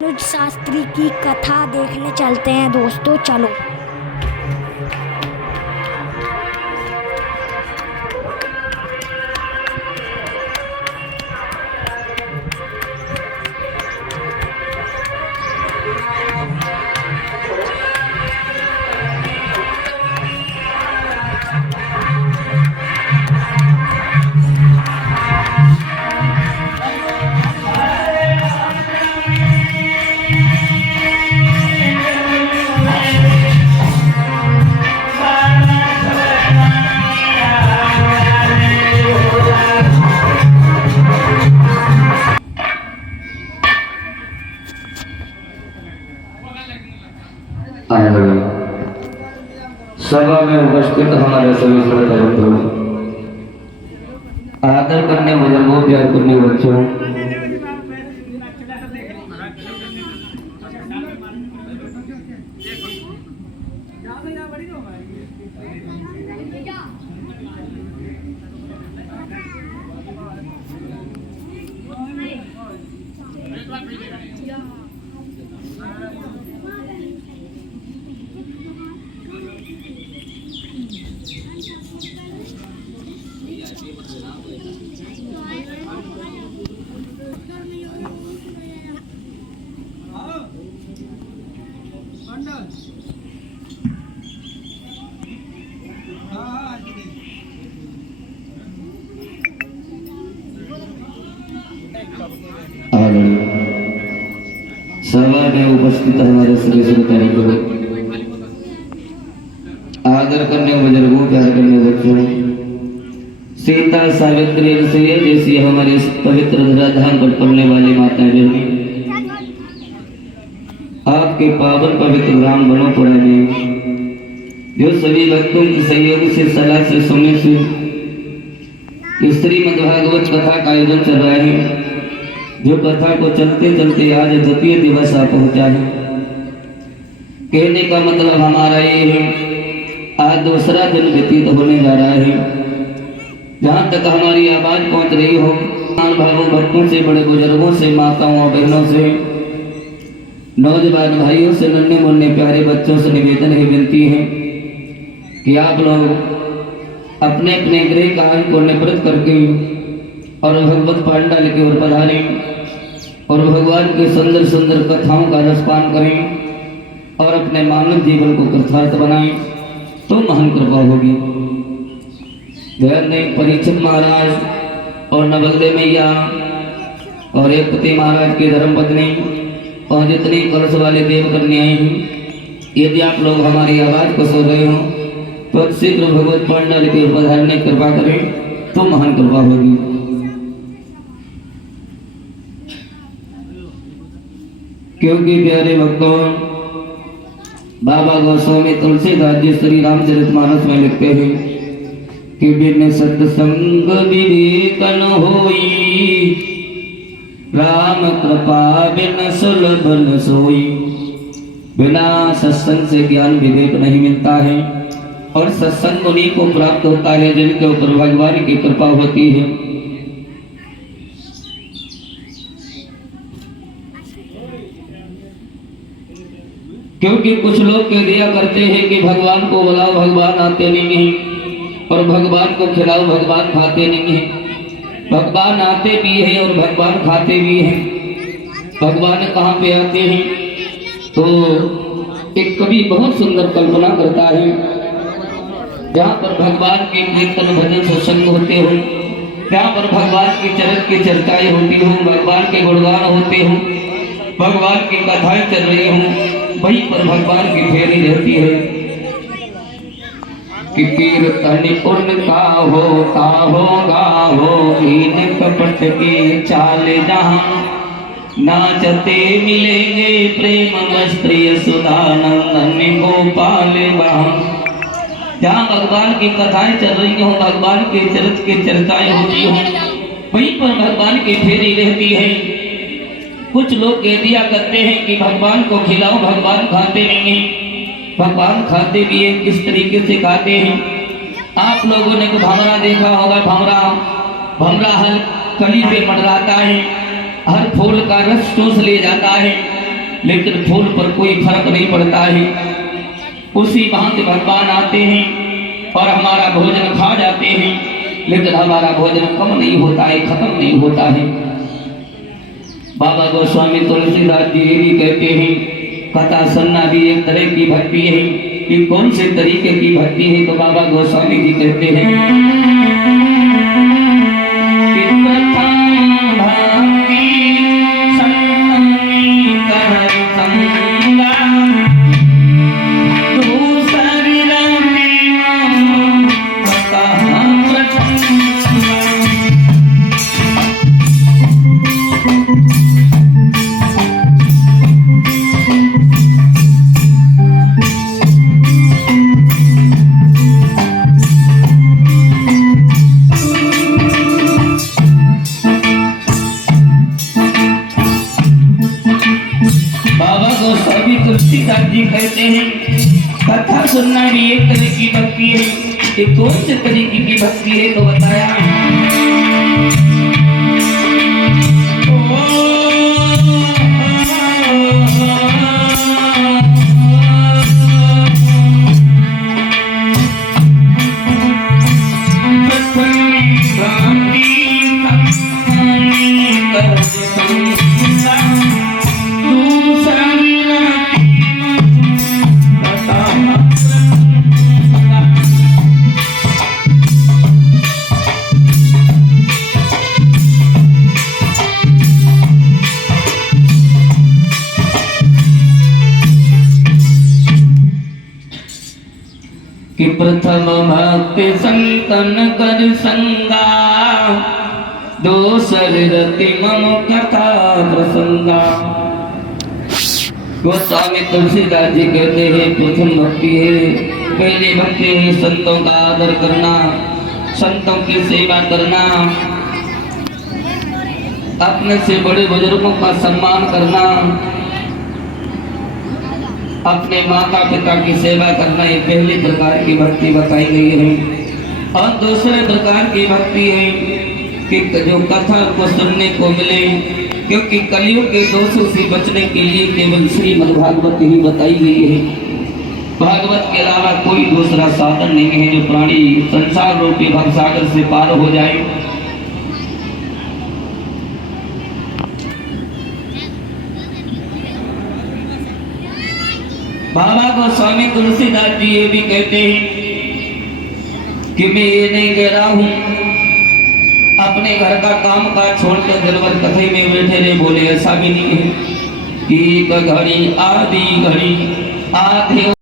अनुज शास्त्री की कथा देखने चलते हैं दोस्तों, चलो। सभा में उपस्थित हमारे सभी श्रोता बंधु, आदर करने बुजुर्गों, प्यार करने बच्चों, सभा में उपस्थित हमारे सभी श्रोता बंधु, आदर करने बुजुर्गों, प्यार करने बच्चों, सीता सावित्री से जैसी हमारे पवित्र धराधाम पर पलने वाली माताएं बहनें, आपके पावन पवित्र राम बनोपुरा में जो सभी भक्तों के सहयोग से, सलाह से, समय से श्रीमद्भागवत कथा का आयोजन चल रहा है, जो कथा को चलते चलते आज द्वितीय दिवस आ पहुंचा है। कहने का मतलब हमारा ये है, आज दूसरा दिन व्यतीत होने जा रहा है। जहाँ तक हमारी आवाज पहुंच रही हो, भावों, भक्तों से, बड़े बुजुर्गों से, माताओं और बहनों से, नौजवान भाइयों से, नन्हे मुन्ने प्यारे बच्चों से निवेदन है, विनती है कि आप लोग अपने अपने गृह कार्य को निवृत्त करके और भगवत पांडाल की ओर पधारें और भगवान की सुंदर सुंदर कथाओं का रसपान करें और अपने मानव जीवन को कृतार्थ बनाएं, तो महान कृपा होगी। ध्यान दें, परीक्षित महाराज और नवलदेव मैया और एक पति महाराज की धर्मपत्नी और जितने कलश वाले देव कन्याएं हैं, यदि आप लोग हमारी आवाज को सुन रहे हो तो शीघ्र भगवत पांडाल की ओर पधारने कृपा करें, तो महान कृपा होगी। क्योंकि प्यारे भक्तों, बाबा गोस्वामी तुलसीदास जी श्री रामचरितमानस में लिखते हैं कि बिन सत्संग विवेकन होई, राम कृपा बिन सुलभ न सोई। बिना सत्संग से ज्ञान विवेक नहीं मिलता है, और सत्संग उन्हीं को प्राप्त होता है जिनके ऊपर भगवान की कृपा होती है। क्योंकि कुछ लोग कह दिया करते हैं कि भगवान को बुलाओ, भगवान आते नहीं हैं, और भगवान को खिलाओ, भगवान खाते नहीं हैं। भगवान आते भी हैं और भगवान खाते भी हैं। भगवान कहाँ पे आते हैं? तो एक कवि बहुत सुंदर कल्पना करता है, जहाँ पर भगवान के कीर्तन भजन सत्संग होते हो, जहाँ पर भगवान की चरण की चर्चाएं होती हो, भगवान के गुणगान होते हो, भगवान की कथाएं चल रही हो, वहीं पर भगवान की फेरी रहती है कि कीर्तन उनका होता होगा हो, इन कपट की चाल जहाँ नाचते मिलेंगे प्रेम वस्त्रीय सुधानंदन गोपाल वहाँ। जहाँ भगवान की कथाएं चल रही हो, भगवान के चरित्र की चर्चाएं होती हो, वहीं पर भगवान की फेरी रहती है। कुछ लोग कह दिया करते हैं कि भगवान को खिलाओ, भगवान खाते नहीं हैं। भगवान खाते भी है, किस तरीके से खाते हैं? आप लोगों ने भंवरा देखा होगा। भंवरा हर कली पे मंडराता है, हर फूल का रस चूस ले जाता है, लेकिन फूल पर कोई फर्क नहीं पड़ता है। उसी भांति भगवान आते हैं और हमारा भोजन खा जाते हैं, लेकिन हमारा भोजन कम नहीं होता है, खत्म नहीं होता है। बाबा गोस्वामी तुलसीदास जी भी कहते हैं कथा सुनना भी एक तरह की भक्ति है। कि कौन से तरीके की भक्ति है? तो बाबा गोस्वामी जी कहते हैं कि प्रथम भक्ति संतनी कर संगा, दूसरी रंगीन कथा प्रसंगा। तुलसीदास जी कहते हैं कथा सुनना भी एक तरह की भक्ति है। ये कौन से तरीके की भक्ति है? तो बताया कि प्रथम भक्ति संतन कर संगा, दोसर रति मम कथा प्रसंगा। गोस्वामी तुलसीदास जी कहते हैं प्रथम भक्ति है, पहली भक्ति है संतों का आदर करना, संतों की सेवा करना, अपने से बड़े बुजुर्गों का सम्मान करना, अपने माता पिता की सेवा करना। ये पहली प्रकार की भक्ति बताई गई है। और दूसरे प्रकार की भक्ति है कि जो कथा को सुनने को मिले, क्योंकि कलियुग के दोषों से बचने के लिए केवल श्रीमद्भागवत ही बताई गई है। भागवत के अलावा कोई दूसरा साधन नहीं है जो प्राणी संसार रूपी भवसागर से पार हो जाए। बाबा गोस्वामी तुलसीदास जी ये भी कहते हैं कि मैं ये नहीं कह रहा हूं अपने घर का काम काज छोड़कर दिलवर कथे में बैठे रहे, बोले ऐसा भी नहीं है कि घड़ी आधी घड़ी आधे